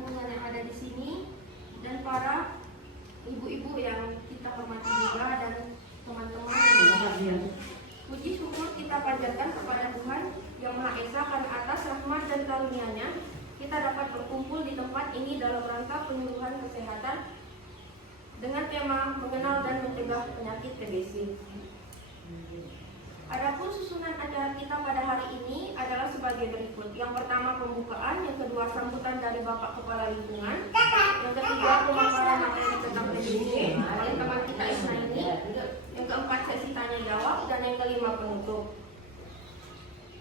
lingkungan yang ada di sini, dan para ibu-ibu yang kita hormati juga, dan teman-teman yang puji syukur kita panjatkan kepada Tuhan Yang Maha Esa karena atas rahmat dan karunia-Nya kita dapat berkumpul di tempat ini dalam rangka penyuluhan kesehatan dengan tema mengenal dan mencegah penyakit TBC. Adapun susunan acara kita pada hari ini adalah sebagai berikut. Yang pertama pembukaan, yang kedua sambutan dari Bapak Kepala Lingkungan, yang ketiga pemaparan materi tentang TBC oleh teman kita Isnaini, yang keempat sesi tanya jawab, dan yang kelima penutup.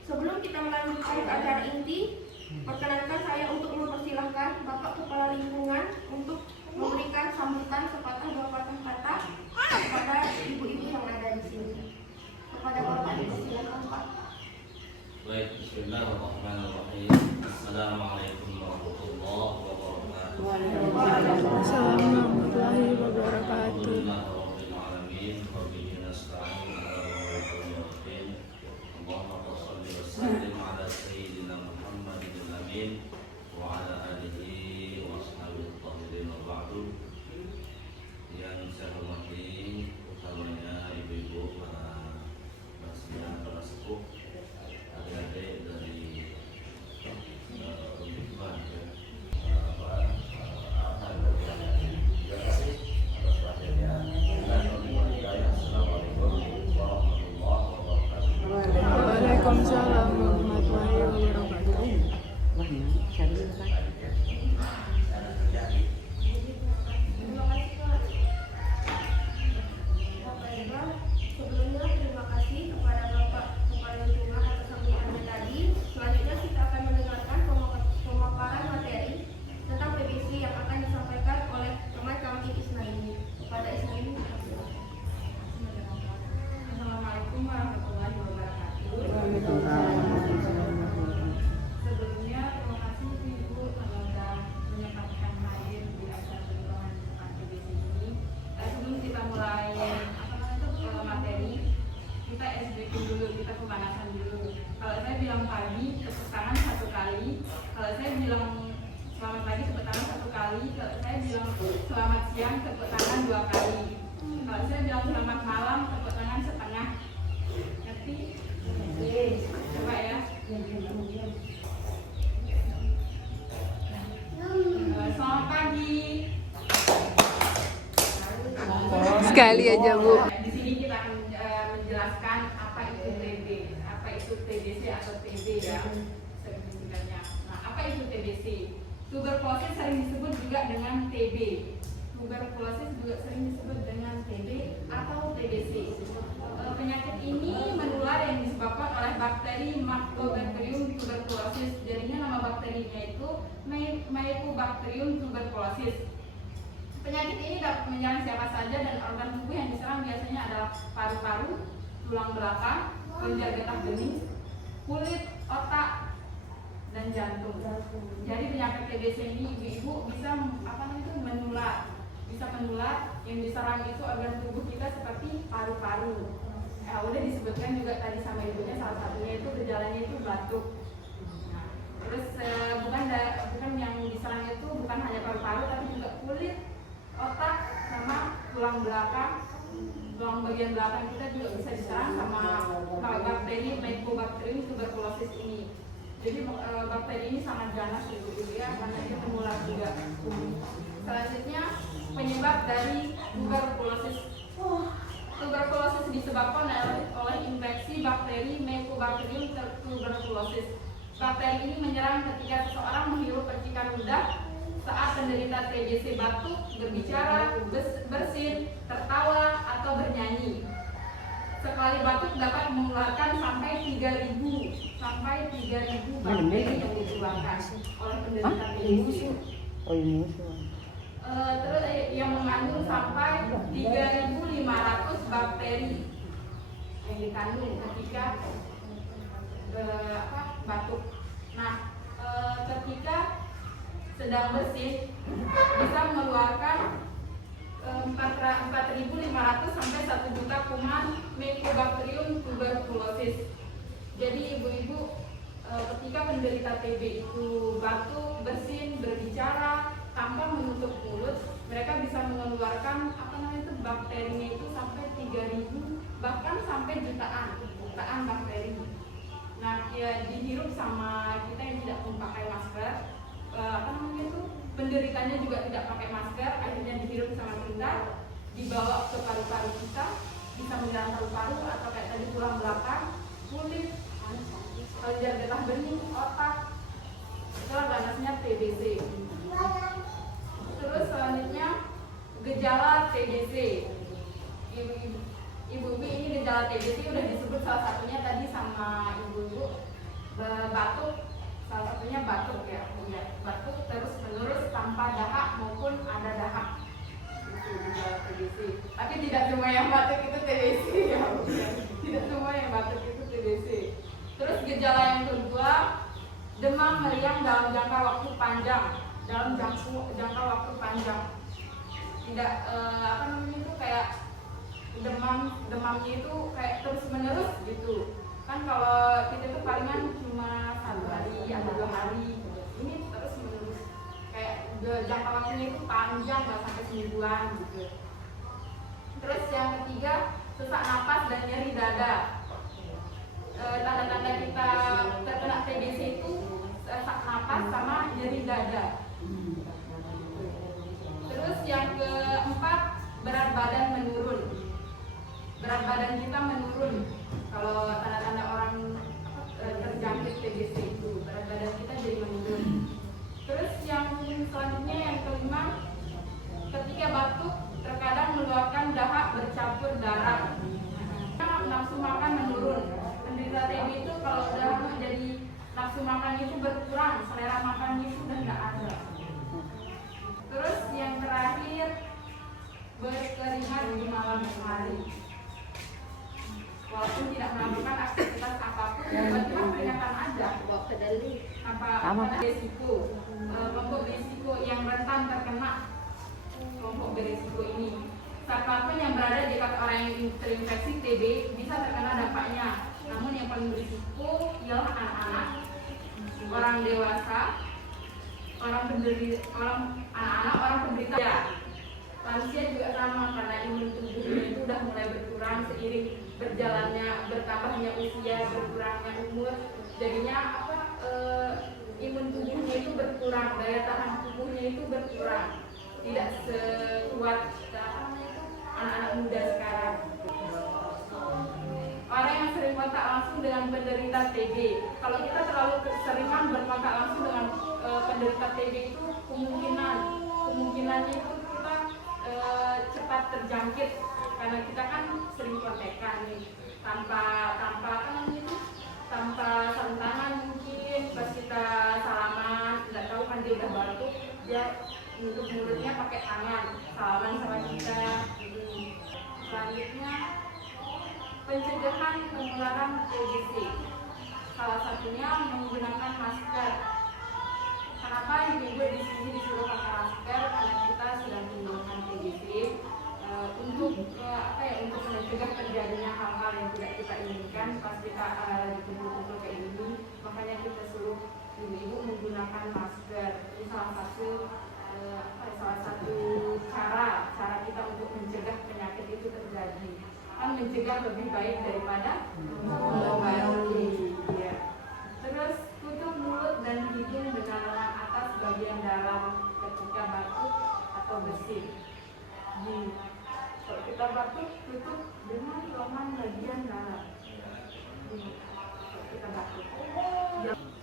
Sebelum kita melanjutkan ke acara inti, perkenankan saya untuk mempersilahkan Bapak Kepala Lingkungan untuk memberikan sambutan sepatah dua patah kata kepada ibu-ibu yang ada di sini. Kepada Bapak, silakan Pak. Baik, bismillahirrahmanirrahim. Assalamualaikum warahmatullahi wabarakatuh. Waalaikumsalam warahmatullahi wabarakatuh. Allahumma shalli wa sallim ala sayyidina Muhammadin amin wa ala alihi wa ashabihi tahirin wa ba'du. Yang saya hormati utamanya ibu-ibu, para sepuh, adik-adik dari lingkungan, terima kasih atas perhatiannya. Assalamualaikum warahmatullahi wabarakatuh. Waalaikumsalam warahmatullahi wabarakatuh. Sebelumnya terima kasih kepada Bapak Kepala Lingkungan atas sambutannya tadi. Selanjutnya kita akan mendengarkan pemaparan materi tentang TBC yang akan disampaikan oleh teman kami Isnaini. Kepada Isnaini, Assalamualaikum warahmatullahi wabarakatuh. Sebelumnya terima kasih Ibu telah menyempatkan hadir di acara lingkungan tentang TBC ini. Sebelum kita mulai materi, kita SBQ dulu, kita pemanasan dulu. Kalau saya bilang pagi, tepuk tangan satu kali. Kalau saya bilang selamat pagi, tepuk tangan satu kali. Kalau saya bilang selamat siang, tepuk tangan dua kali. Kalau saya bilang selamat malam, tepuk tangan setengah. Ngerti? Coba ya. Selamat pagi. Sekali aja, Bu. Di sini kita akan menjelaskan apa itu TB, apa itu TBC atau TB ya, singkatnya. Nah, apa itu TBC? Tuberkulosis sering disebut juga dengan TB. Tuberkulosis juga sering disebut dengan TB atau TBC. Penyakit ini menular yang disebabkan oleh bakteri Mycobacterium tuberculosis. Jadinya nama bakterinya itu Mycobacterium tuberculosis. Penyakit ini dapat menyerang siapa saja dan organ tubuh yang diserang biasanya adalah paru-paru, tulang belakang, kelenjar getah bening, kulit, otak, dan jantung. Jadi penyakit TBC ini ibu-ibu bisa menular, yang diserang itu organ tubuh kita seperti paru-paru. Udah disebutkan juga tadi sama ibunya, salah satunya itu gejalanya itu batuk. Nah, terus bukan yang diserang itu bukan hanya paru-paru tapi juga kulit, otak, sama tulang bagian belakang kita juga bisa diserang sama bakteri Mycobacterium tuberculosis ini. Jadi bakteri ini sangat ganas ibu-ibu ya, karena dia menular juga. Selanjutnya penyebab dari tuberkulosis. Tuberkulosis disebabkan oleh infeksi bakteri Mycobacterium tuberculosis. Bakteri ini menyerang ketika seseorang menghirup percikan udara saat penderita TBC batuk, berbicara, bersin, tertawa, atau bernyanyi. Sekali batuk dapat mengeluarkan sampai 3.000 bakteri yang dikeluarkan oleh penderita TBC. Terus yang mengandung sampai 3.500 bakteri yang dikandung ketika batuk. Nah, ketika sedang bersin bisa mengeluarkan 4.500 sampai 1 juta kuman Mycobacterium tuberculosis. Jadi ibu-ibu ketika penderita TB itu batuk, bersin, berbicara, mengeluarkan apa namanya itu bakterinya itu sampai 3.000 bahkan sampai jutaan bakteri. Nah, ya dihirup sama kita yang tidak memakai masker, apa namanya itu penderitanya juga tidak pakai masker, akhirnya dihirup sama kita, dibawa ke paru-paru kita, bisa menyerang paru-paru atau kayak tadi tulang belakang, kulit, kelenjar getah bening, otak. Itulah ganasnya TBC. Terus selanjutnya gejala TBC. Ibu-ibu ini gejala TBC udah disebut salah satunya tadi sama ibu-ibu, batuk, salah satunya batuk ya, batuk terus menerus tanpa dahak maupun ada dahak. Itu gejala TBC. Tapi tidak semua yang batuk itu TBC ya, tidak semua yang batuk itu TBC. Terus gejala yang kedua, demam meriang dalam jangka waktu panjang, tidak apa namanya itu kayak demamnya itu kayak terus menerus gitu kan. Kalau kita tuh palingan cuma 1 hari atau 2 hari, ini terus menerus kayak jangka waktunya itu panjang, nggak sampai semingguan gitu. Terus yang ketiga, sesak napas dan nyeri dada. Tanda-tanda kita terkena TBC itu sesak napas sama nyeri dada. Terus yang keempat, berat badan menurun. Berat badan kita menurun. Kalau tanda-tanda orang terjangkit TBC itu, berat badan kita jadi menurun. Terus yang selanjutnya yang kelima, ketika batuk terkadang mengeluarkan dahak bercampur darah. Nafsu makan menurun. Penderita TB itu kalau udah jadi nafsu makan itu berkurang, selera makannya itu udah nggak ada. Terus yang terakhir, berkeringat di malam hari. Walaupun tidak melakukan aktivitas apapun, tiba-tiba peringatan aja. Apa risiko, kelompok risiko yang rentan terkena kelompok berisiko ini. Siapapun yang berada di dekat orang yang terinfeksi TB bisa terkena dampaknya. Namun yang paling berisiko ialah anak-anak, orang dewasa, anak-anak, orang penderita. Ya, lansia juga sama karena imun tubuhnya itu udah mulai berkurang seiring bertambahnya usia, berkurangnya umur. Jadinya imun tubuhnya itu berkurang, daya tahan tubuhnya itu berkurang, tidak sekuat anak-anak muda sekarang. Orang yang sering kontak langsung dengan penderita TB, kalau kita terlalu keseringan berkontak langsung dengan penderita TB itu kemungkinannya itu kita cepat terjangkit karena kita kan sering kontekan nih tanpa sarung tangan. Mungkin pas kita salaman nggak tahu kan dia udah batuk, dia nutup mulutnya pakai tangan, salaman sama kita. Selanjutnya, pencegahan penularan TBC, salah satunya menggunakan masker. Kenapa ibu-ibu di sini disuruh pakai masker? Karena kita sedang menggunakan TBC untuk untuk mencegah terjadinya hal-hal yang tidak kita inginkan pas kita lagi kumpul-kumpul kayak gini. Makanya kita suruh ibu-ibu menggunakan masker. Ini salah satu cara kita untuk mencegah penyakit itu terjadi. Kan mencegah lebih baik daripada mengobati. Ya. Terus tutup mulut dan hidung dengan lengan atas bagian dalam ketika batuk atau bersin. Kalau kita batuk, tutup dengan lengan bagian dalam. Kalau kita batuk.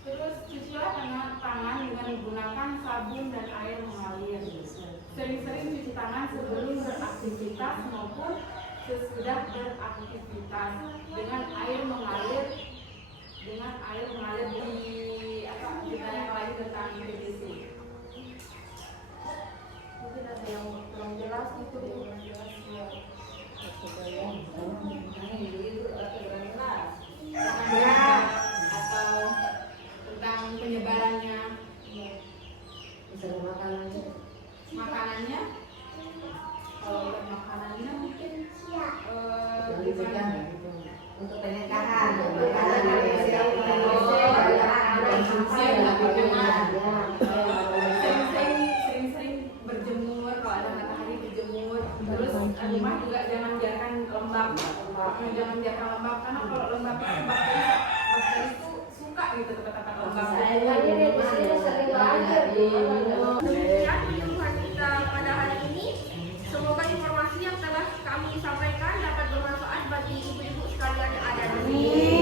Terus cucilah tangan dengan menggunakan sabun dan air mengalir. Sering-sering cuci tangan sebelum beraktivitas maupun sesudah beraktivitas dengan air mengalir di kita yang lain tentang TBC. Mungkin ada yang kurang jelas itu atau tentang penyebarannya. Makanannya, kalau makanannya mungkin untuk pernikahan, sering-sering berjemur, kalau ada matahari berjemur tempat-tempat lembab. Demikian perjumpaan kita pada hari ini. Semoga informasi yang telah kami sampaikan dapat bermanfaat bagi ibu-ibu sekalian yang ada di sini.